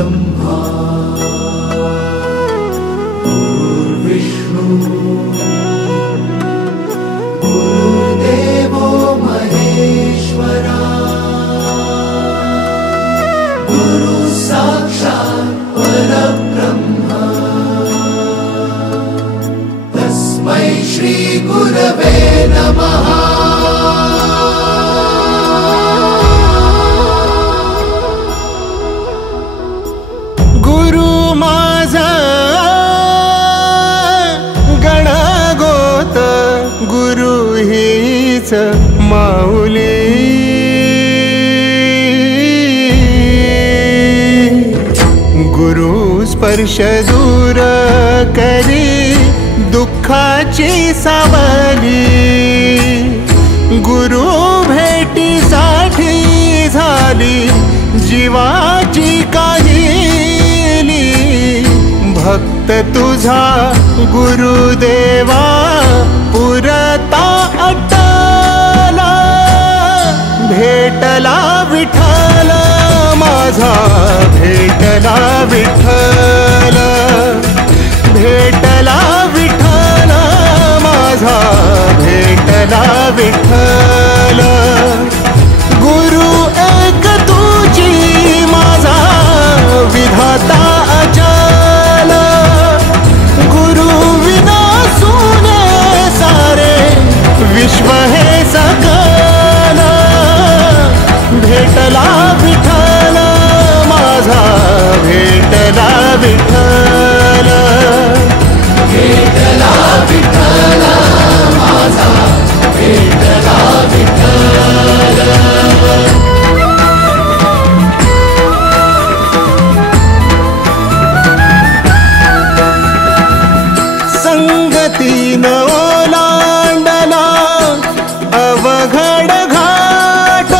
ब्रह्मा गुरुर्विष्णु गुरुर्देवो महेश्वरा गुरु साक्षात् परब्रह्म तस्मै श्री गुरवे नमः। गुरु हीच माऊली गुरु स्पर्श दूर करी दुःखाची सावली गुरु भेटीसाठी झाली जीवाची काहिली भक्त तुझा गुरुदेवा पुरता अटला भेटला विठ्ठल माझा भेटला विठ्ठल भेटला विठ्ठल माझा भेटला विठ्ठल गुरु एक तुझी माझा विधाता अचल गुरु विना सुने सारे विश्व हे सकल भेटला विठ्ठल माझा भेटला विठ्ठल भेटला विठ्ठल माझा भेटला विठ्ठल। संगतीन ओलांडला अवघड घाट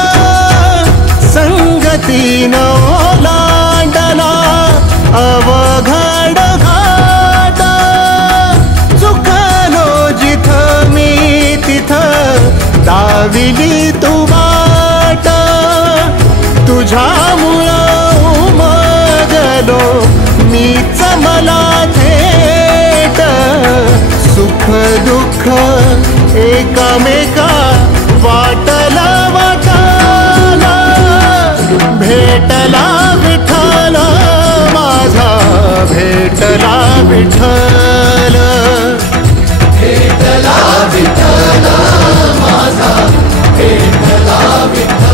संगतीन ओलांडला अवघड घाट चुकलो जिथं मी तिथं दाविली तू वाट तुझ्यामुळं उमगलो मीच मला थेट सुख दुःख एकामेका वाटला वाटाला भेटला विठ्ठल माझा भेटला विठ्ठल भेटला विठ्ठल माझा भेटला विठ्ठल।